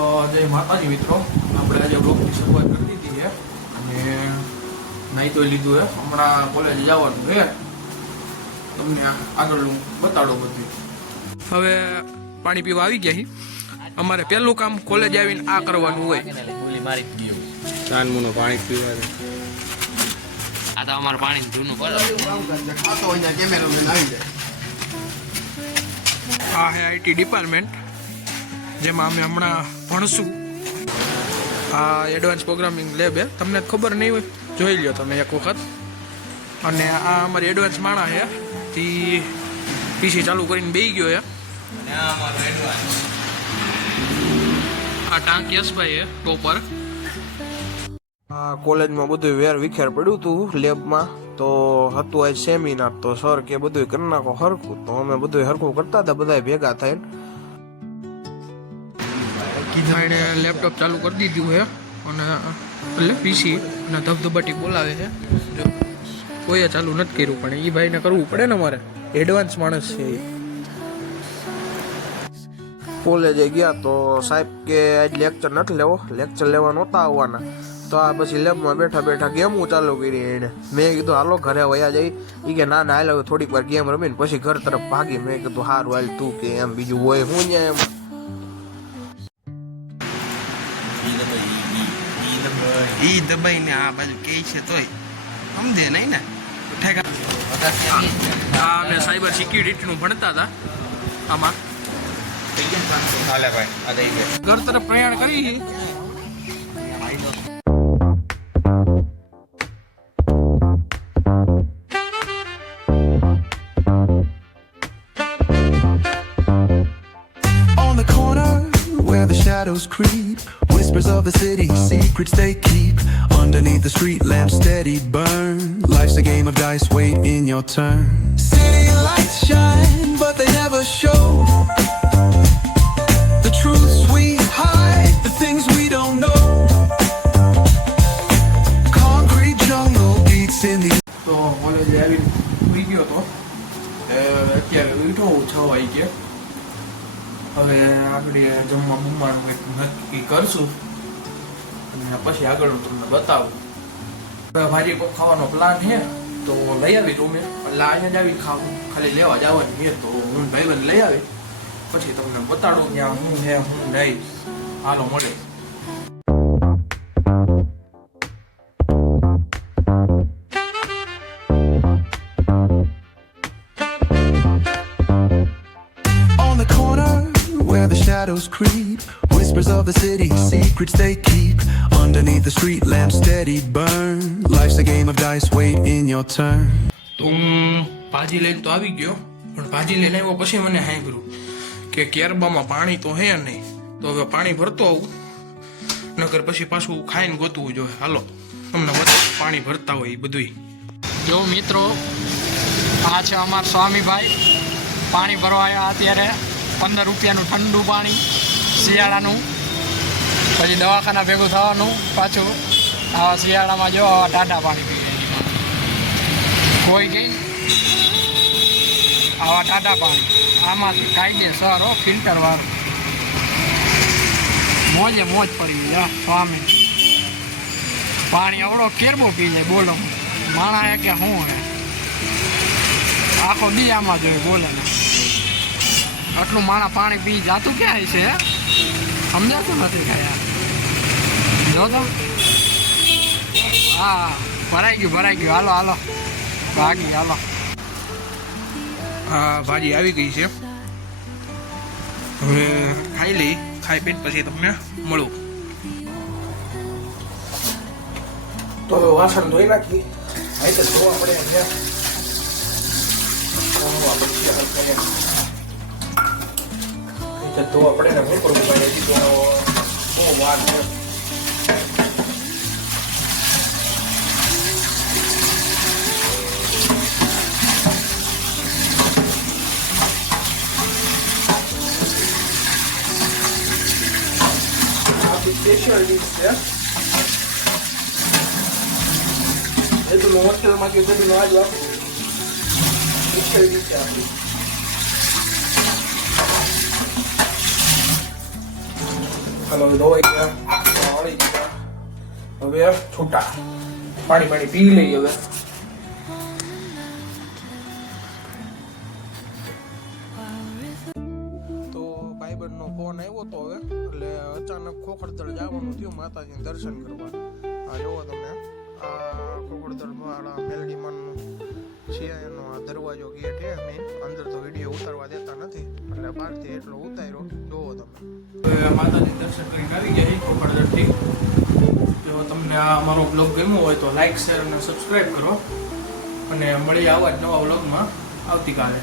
જય માતાજી મિત્રો, આપણે આજે બ્લોગની શરૂઆત કરી દીધી છે અને નાહી તો લીધું છે. હમણાં કોલેજ જવાનું છે, તમને આગળનું બતાડો બધું. હવે પાણી પીવા આવી ગયા. અમારે પહેલું કામ કોલેજ આવીને આ કરવાનું હોય. ચાંદમુનું પાણી પીવાનું. આ તો અમારું પાણી જૂનું પડે. આ હે આઈટી ડિપાર્ટમેન્ટ, જેમાં અમે હમણાં ભણશું. આ એડવાન્સ પ્રોગ્રામિંગ લેબ છે, તમને ખબર નહીં હોય જોઈ લ્યો તમે એક વખત. અને આ અમારી એડવાન્સ માણા છે, તે પીસી ચાલુ કરીને બેસી ગયો છે. આ ટાંક યશભાઈ છે ટોપર. આ કોલેજમાં બધું વેર વિખેર પડ્યું હતું લેબમાં, તો હતું આજ સેમિનાર. તો સર કે બધું કરી નાખો હરખું, તો અમે બધું હરખું કરતા હતા બધા ભેગા થઈને. એને લેપટોપ ચાલુ કરી દીધું છે અને એટલે પીસી અને ધબધબાટી બોલાવે છે. જો કોઈએ ચાલુ નથી કર્યું, પણ એ ભાઈને કરવું પડે ને, મારે એડવાન્સ માણસ છે એ. કોલેજે ગયા તો સાહેબ કે આજ લેક્ચર નથી લેવો, લેક્ચર લેવા નહોતા આવવાના. તો આ પછી લેબમાં બેઠા બેઠા ગેમું ચાલુ કરી એને. મેં કીધું હાલો ઘરે વયા જઈ. એ કે ના હાલ હવે થોડીક વાર ગેમ રમીને પછી ઘર તરફ ભાગી. મેં કીધું હારું હાલ તું કે એમ બીજું હોય હું ત્યાં એમ. ઈ દબાઈને આ બાજુ કે છે તોય સમજે નહીં ને. અમે સાયબર સિક્યુરિટીનું ભણતા હતા. આમાં હાલે ભાઈ આ દઈ દે. ઘર તરફ પ્રયાણ કરી. Where the shadows creep, whispers of the city, secrets they keep. Underneath the street lamps steady burn. Life's a game of dice, wait in your turn. City lights shine, but they never show the truths we hide, the things we don't know. Concrete jungle beats in the. તો કોલેજે આવીને ઉઈ ગયો તો અત્યારે ઉઠો 6 વાગે. હવે આગળ જમવા બમવાનું કંઈક નક્કી કરશું અને પછી આગળનું તમને બતાવું. ભાજી કોઈ ખાવાનો પ્લાન છે તો લઈ આવી રૂમે, એટલે અહીંયા જ આવી ખાવું, ખાલી લેવા જવાનું છે. તો હું ભાઈબંધ લઈ આવી પછી તમને બતાડું ત્યાં હું છે હું નહીં. હાલો મળે. Where the shadows creep, whispers of the city, secrets they keep. Underneath the street lamps steady burn. Life's a game of dice, wait in your turn. તો હું ભાજી લઈને તો આવી ગયો, પણ ભાજી લઈને આવ્યો પછી મને સાંભળ્યું કે કેરબામાં પાણી તો હે નહીં. તો હવે પાણી ભરતો આવું, નકર પછી પાછું ખાઈને ગોતવું જોઈએ. હાલો તમને બધા પાણી ભરતા હોય એ બધું. જો મિત્રો, આ છે અમારા સ્વામીભાઈ, પાણી ભરવા આવ્યા અત્યારે. 15 રૂપિયાનું ઠંડુ પાણી શિયાળાનું, પછી દવાખાના ભેગું થવાનું પાછું. આવા શિયાળામાં જો આવા ટાટા પાણી પીએ. કોઈ કંઈ આવા ટાટા પાણી આમાં કાયદેસર ફિલ્ટરવાળું. મોજે મોજ પડી ગઈ. સ્વામી પાણી અવડો કેરબો પી જાય, બોલો માણા કે શું હે. આખો દી આમાં જોઈએ, બોલે ને આટલું માણા પાણી પી જાતું ક્યાં છે, સમજાતું નથી કાંઈ. જો તો હા ભરાઈ ગયું. હાલો હાલો ભાગી હાલો. હા ભાજી આવી ગઈ છે, હવે ખાઈ લઈ. ખાઈ પીને પછી તમને મળું. તો હવે વાસણ ધોઈ નાખી. તો ધોવા પડે ધોવા પડે ને શું કરવું ભાઈ. હજી તો બહુ વાર છે. સ્પેશિયલ ડીશ છે. એ તો હોસ્ટેલમાં કે બધું આજ સ્પેશિયલ ડીશ છે આપણી. ચાલો ધોવાઈ ગયા, વાળી ગયા. હવે છૂટા પાણી પી લઈએ હવે. તો ભાઈબંધનો ફોન આવ્યો તો હવે એટલે અચાનક ખોખરદળ જવાનું થયું માતાજીને દર્શન કરવા. આ જોવો તમે, આ ખોખરદળ વાળા મેલડીમાનનું છે એનો આ દરવાજો ગેટ છે. મેં અંદર તો વિડીયો ઉતારવા દેતા નથી એટલે બહારથી એટલો ઉતાર્યો. જોવો તમે, હવે માતાજી દર્શન કરીને આવી ગયા ખોખરદળથી. જો તમને આ અમારો બ્લોગ ગમ્યો હોય તો લાઈક, શેર અને સબસ્ક્રાઈબ કરો અને મળીએ આવા જ નવા બ્લોગમાં આવતીકાલે.